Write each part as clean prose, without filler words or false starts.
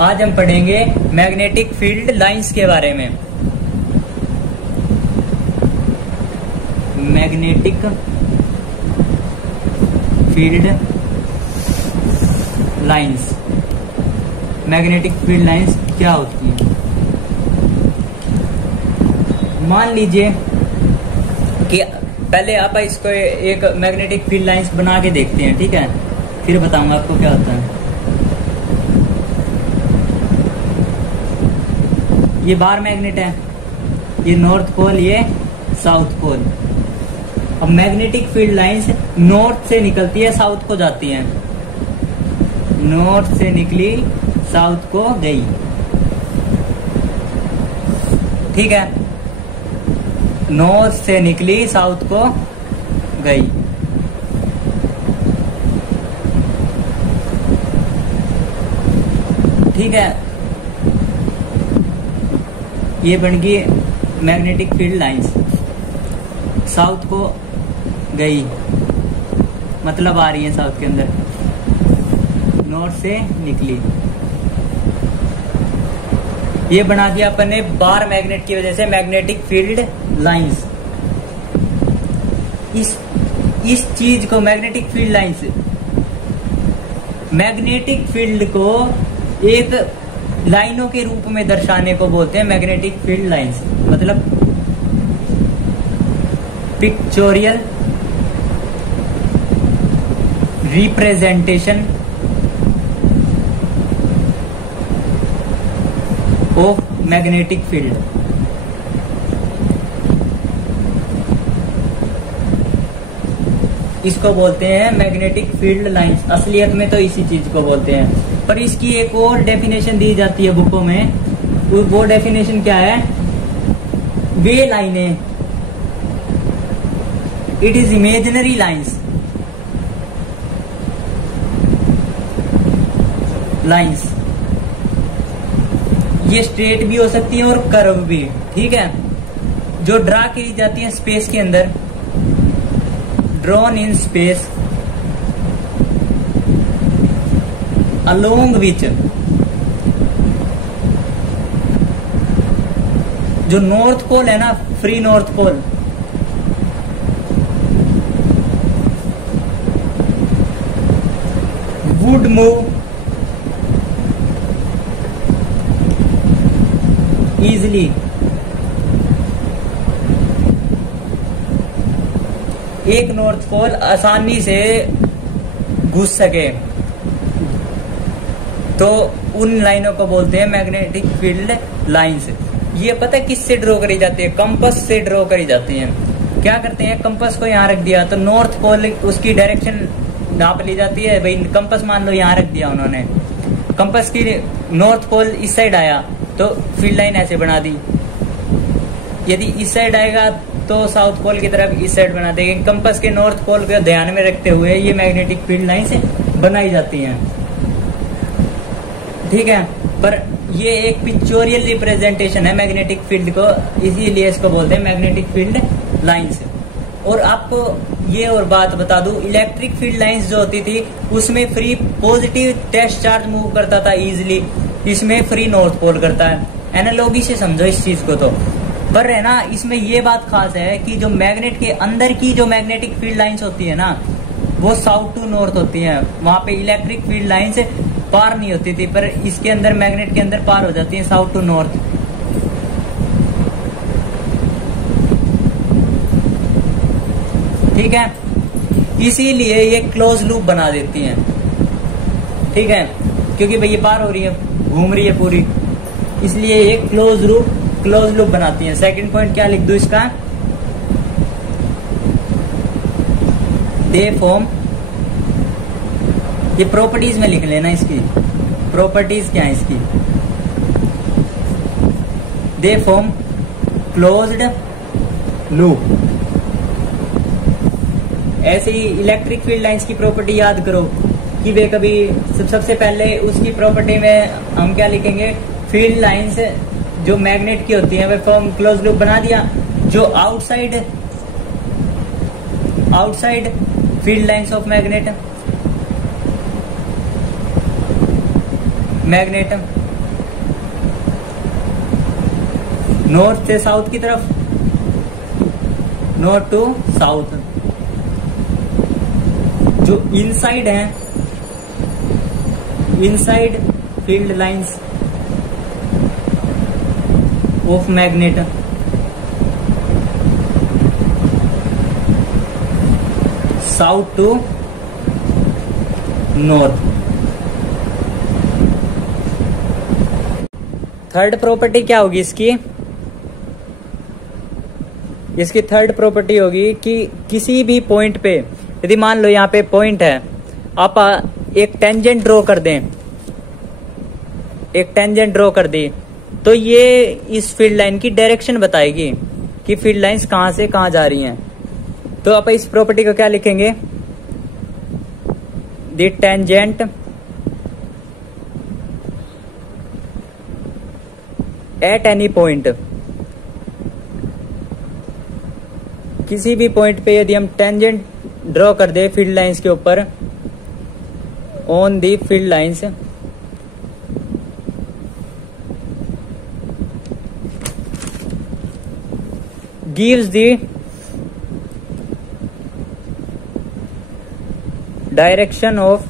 आज हम पढ़ेंगे मैग्नेटिक फील्ड लाइंस के बारे में। Magnetic field lines, magnetic field lines क्या होती है? मान लीजिए कि पहले आप इसको एक मैग्नेटिक फील्ड लाइंस बना के देखते हैं, ठीक है, फिर बताऊंगा आपको क्या होता है। ये बार मैग्नेट है, ये नॉर्थ पोल, ये साउथ पोल। अब मैग्नेटिक फील्ड लाइंस नॉर्थ से निकलती है, साउथ को जाती है। नॉर्थ से निकली, साउथ को गई, ठीक है। नॉर्थ से निकली, साउथ को गई। ठीक है, ये बन गई मैग्नेटिक फील्ड लाइंस। साउथ को गई, मतलब आ रही है साउथ के अंदर, नॉर्थ से निकली। ये बना दिया अपन ने बार मैग्नेट की वजह से मैग्नेटिक फील्ड लाइंस। इस चीज को magnetic field lines, magnetic field को एक लाइनों के रूप में दर्शाने को बोलते हैं मैग्नेटिक फील्ड लाइंस। मतलब pictorial representation of magnetic field. इसको बोलते हैं मैग्नेटिक फील्ड लाइंस। असलियत में तो इसी चीज को बोलते हैं, पर इसकी एक और डेफिनेशन दी जाती है बुकों में। वो डेफिनेशन क्या है? वे लाइनें, it is imaginary lines, lines. ये स्ट्रेट भी हो सकती है और कर्व भी, ठीक है, जो ड्रा की जाती है स्पेस के अंदर, drawn in space along which जो नॉर्थ पोल है ना, free north pole, would move easily. एक नॉर्थ पोल आसानी से घुस सके, तो उन लाइनों को बोलते हैं मैग्नेटिक फील्ड लाइंस। ये पता है किससे ड्रॉ करी जाती है? कंपास से ड्रॉ करी जाती है। क्या करते हैं, कंपास को यहाँ रख दिया तो नॉर्थ पोल उसकी डायरेक्शन नाप ली जाती है। भाई कंपास मान लो यहाँ रख दिया उन्होंने, कंपास की नॉर्थ पोल इस साइड आया तो फील्ड लाइन ऐसे बना दी। यदि इस साइड आएगा तो साउथ पोल की तरफ इस साइड बना देंगे। कंपास के नॉर्थ पोल को ध्यान में रखते हुए ये मैग्नेटिक फील्ड लाइंस बनाई जाती हैं, ठीक है। पर ये एक पिक्चोरियल रिप्रेजेंटेशन है मैग्नेटिक फील्ड को, इसीलिए इसको बोलते हैं मैग्नेटिक फील्ड लाइंस। और आपको ये और बात बता दूं, इलेक्ट्रिक फील्ड लाइंस जो होती थी उसमें free positive test charge move करता था इजिली, इसमें फ्री नॉर्थ पोल करता है। एनालॉजी से समझो इस चीज को। तो पर है ना, इसमें ये बात खास है कि जो मैग्नेट के अंदर की जो मैग्नेटिक फील्ड लाइंस होती है ना, वो साउथ टू नॉर्थ होती हैं। वहां पे इलेक्ट्रिक फील्ड लाइंस पार नहीं होती थी, पर इसके अंदर मैग्नेट के अंदर पार हो जाती है, साउथ टू नॉर्थ। ठीक है, इसीलिए ये क्लोज लूप बना देती हैं, ठीक है, क्योंकि भाई ये पार हो रही है, घूम रही है पूरी, इसलिए ये क्लोज लूप बनाती हैं। सेकंड पॉइंट क्या लिख दूं इसका? दे फॉर्म, ये प्रॉपर्टीज में लिख लेना इसकी। प्रॉपर्टीज क्या है इसकी? They form closed loop. ऐसे ही इलेक्ट्रिक फील्ड लाइंस की प्रॉपर्टी याद करो कि वे कभी सबसे पहले उसकी प्रॉपर्टी में हम क्या लिखेंगे? फील्ड लाइंस जो मैग्नेट की होती है वे फॉर्म क्लोज लूप बना दिया। जो outside field lines of magnet north से साउथ की तरफ, नॉर्थ टू साउथ। जो इनसाइड है, inside field lines of magnet south to north. Third property क्या होगी इसकी? इसकी थर्ड प्रॉपर्टी होगी कि किसी भी पॉइंट पे, यदि मान लो यहाँ पे पॉइंट है, आप एक टेंजेंट ड्रॉ कर दें, एक टेंजेंट ड्रॉ कर दी, तो ये इस फील्ड लाइन की डायरेक्शन बताएगी कि फील्ड लाइंस कहां से कहां जा रही हैं। तो आप इस प्रॉपर्टी को क्या लिखेंगे? The tangent at any point, किसी भी पॉइंट पे यदि हम टेंजेंट ड्रॉ कर दे फील्ड लाइंस के ऊपर, on the field lines, gives the direction of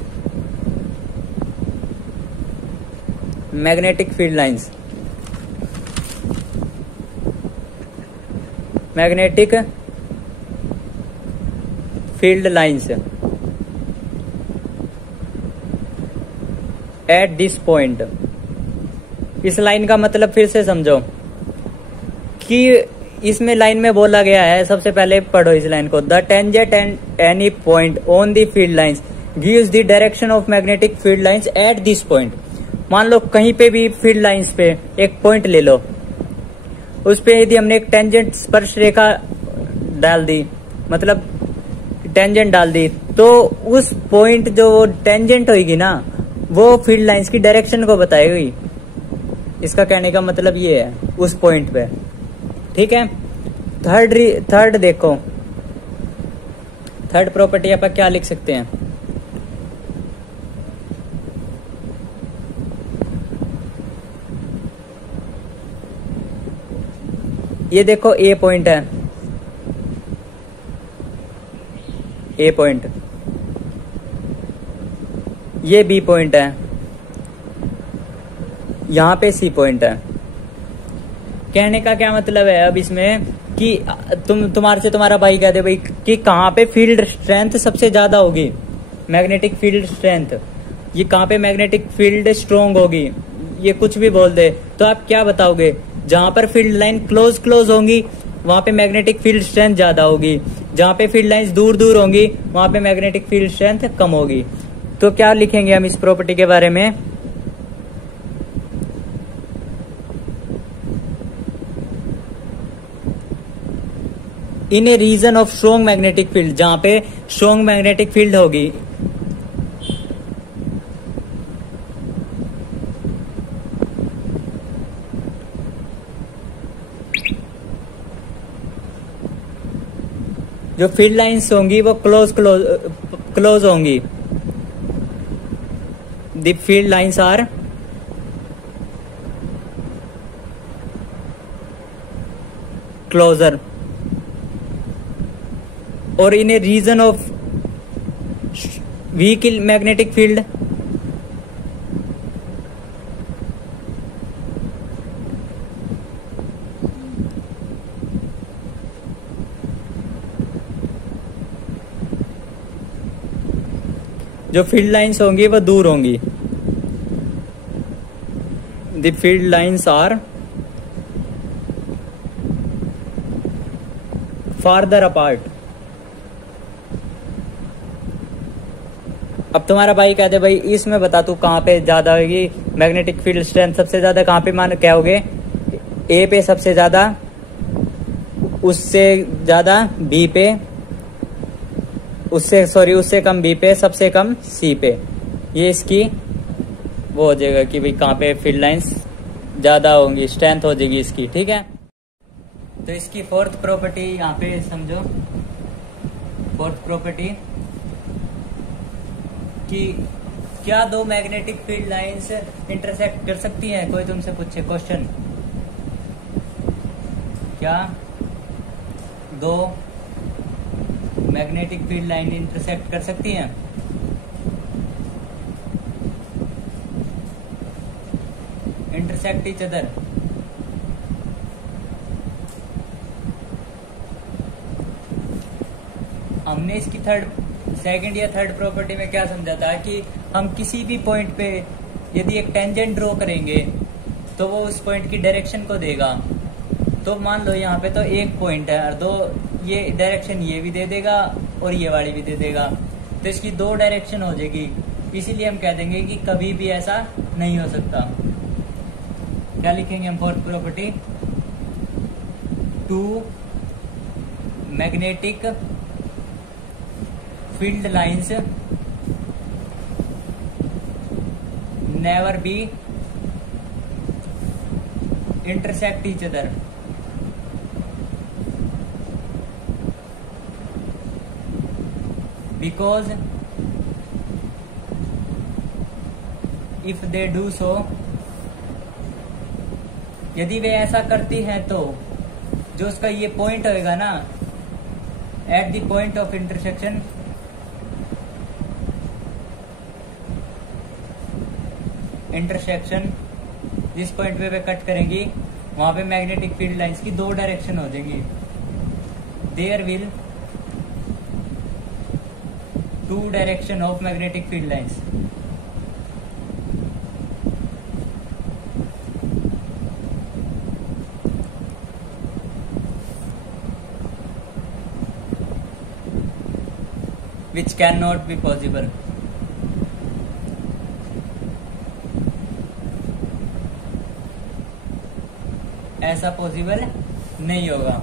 magnetic field lines, magnetic field lines at this point. इस लाइन का मतलब फिर से समझो कि इसमें लाइन में बोला गया है, सबसे पहले पढ़ो इस लाइन को, the tangent and any point on the field lines gives the direction of magnetic field lines at this point. मान लो कहीं पे भी फील्ड लाइंस पे एक पॉइंट ले लो, उस पे यदि हमने एक टेंजेंट स्पर्श रेखा डाल दी, मतलब टेंजेंट डाल दी, तो उस पॉइंट जो टेंजेंट होगी ना, वो फील्ड लाइंस की डायरेक्शन को बताएगी। इसका कहने का मतलब ये है उस पॉइंट पे, ठीक है। थर्ड देखो, थर्ड प्रॉपर्टी आप क्या लिख सकते हैं? ये देखो ए पॉइंट है, ए पॉइंट, ये बी पॉइंट है, यहां पे सी पॉइंट है। कहने का क्या मतलब है अब इसमें कि तुम्हारे से तुम्हारा भाई कह दे भाई कि कहाँ पे फील्ड स्ट्रेंथ सबसे ज्यादा होगी, मैग्नेटिक फील्ड स्ट्रेंथ, ये कहाँ पे मैग्नेटिक फील्ड स्ट्रोंग होगी, ये कुछ भी बोल दे, तो आप क्या बताओगे? जहां पर फील्ड लाइन क्लोज होंगी वहां पे मैग्नेटिक फील्ड स्ट्रेंथ ज्यादा होगी, जहां पे फील्ड लाइंस दूर होंगी वहां पे मैग्नेटिक फील्ड स्ट्रेंथ कम होगी। तो क्या लिखेंगे हम इस प्रॉपर्टी के बारे में? In a region of strong magnetic field, जहां पे स्ट्रॉन्ग मैग्नेटिक फील्ड होगी, जो फील्ड लाइंस होंगी वो क्लोज होंगी, the field lines are closer, और in a region of weak magnetic field, जो फील्ड लाइंस होंगी वो दूर होंगी, the field lines are farther apart. अब तुम्हारा भाई कहते भाई इसमें बता तू कहाँ पे ज्यादा होगी मैग्नेटिक फील्ड स्ट्रेंथ, सबसे ज्यादा कहाँ पे मान क्या होगे? ए पे सबसे ज्यादा, उससे ज्यादा बी पे, उससे कम बी पे, सबसे कम सी पे। ये इसकी वो हो जाएगा कि भाई कहाँ पे फील्ड लाइंस ज्यादा होंगी, स्ट्रेंथ हो जाएगी इसकी, ठीक है। तो इसकी फोर्थ प्रॉपर्टी यहाँ पे समझो, फोर्थ प्रॉपर्टी कि क्या दो मैग्नेटिक फील्ड लाइंस इंटरसेक्ट कर सकती हैं? कोई तुमसे पूछे क्वेश्चन, क्या दो मैग्नेटिक फील्ड लाइन इंटरसेक्ट कर सकती हैं? Intersect each other. हमने इसकी सेकंड या थर्ड प्रॉपर्टी में क्या समझा था कि हम किसी भी पॉइंट पे यदि एक टेंजेंट ड्रॉ करेंगे तो वो उस पॉइंट की डायरेक्शन को देगा। तो मान लो यहाँ पे तो एक पॉइंट है और दो, ये डायरेक्शन ये भी दे देगा और ये वाली भी दे देगा, तो इसकी दो डायरेक्शन हो जाएगी। इसीलिए हम कह देंगे कि कभी भी ऐसा नहीं हो सकता। क्या लिखेंगे हम fourth property? Two magnetic field lines never be intersect each other because if they do so, यदि वे ऐसा करती हैं तो जो उसका ये पॉइंट होएगा ना, at the point of intersection, जिस पॉइंट पे वे कट करेंगी वहां पे मैग्नेटिक फील्ड लाइंस की दो डायरेक्शन हो जाएंगी। There will two direction of magnetic field lines. which cannot be possible। ऐसा पॉसिबल नहीं होगा।